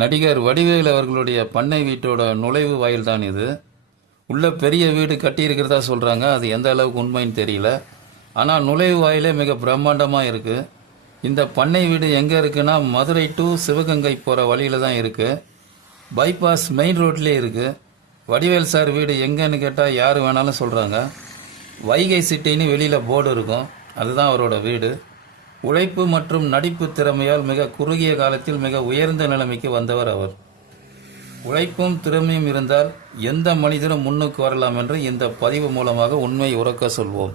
நடிகர் வடிவேல் அவர்களுடைய பண்ணை வீட்டோட நுழைவு வாயில் தான் இது. உள்ள பெரிய வீடு கட்டியிருக்கிறதா சொல்கிறாங்க அது எந்த அளவுக்கு உண்மைன்னு தெரியல. ஆனால் நுழைவு வாயிலே மிக பிரம்மாண்டமாக இருக்குது இந்த பண்ணை வீடு எங்கே இருக்குன்னா மதுரை டு சிவகங்கை போகிற வழியில் தான் இருக்குது பைபாஸ் மெயின் ரோட்லேயே இருக்குது வடிவேல் சார் வீடு எங்கேன்னு கேட்டால் யார் வேணாலும் சொல்கிறாங்க வைகை சிட்டின்னு வெளியில் போர்டு இருக்கும். அதுதான் அவரோட வீடு. உழைப்பு மற்றும் நடிப்பு திறமையால் மிக குறுகிய காலத்தில் மிக உயர்ந்த நிலைமைக்கு வந்தவர் அவர். உழைப்பும் திறமையும் இருந்தால் எந்த மனிதனும் முன்னுக்கு வரலாம் என்று இந்த பதிவு மூலமாக உண்மை உறக்க சொல்வோம்.